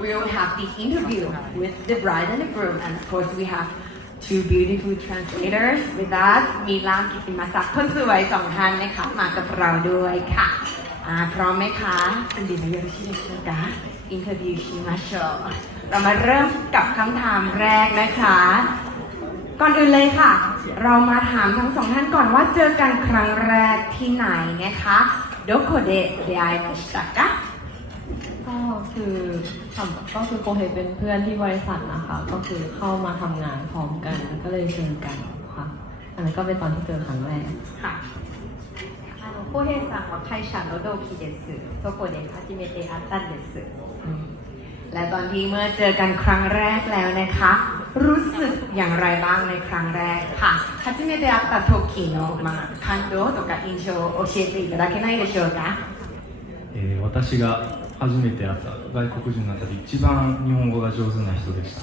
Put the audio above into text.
we will have the interview with the bride and the groom, and of course we have two beautiful translators with us มีล่ามกิติมศักดิ์คนสวยสองท่านนะคะมากับเราด้วยค่ะพร้อมไหมคะ準備はよろしいでしょうかอินเทอร์วิวしましょうเรามาเริ่มกับคำถามแรกนะคะก่อนอื่นเลยค่ะเรามาถามทั้งสองท่านก่อนว่าเจอกันครั้งแรกที่ไหนนะคะどこで出会いましたかก็คือโคเฮเป็นเพื่อนที่บริษัทนะคะก็คือเข้ามาทำงานพร้อมกันก็เลยเจอกันค่ะอันนั้นก็เป็นตอนที่เจอครั้งแรกค่ะโคเฮさんは会社の同期ですそこで初めて会ったんですและตอนที่เมื่อเจอกันครั้งแรกแล้วนะคะรู้สึกอย่างไรบ้างในครั้งแรกค่ะ初めて会った時の感動とか印象を教えていただけないでしょうか私が初めて会った外国人の中で一番日本語が上手な人でした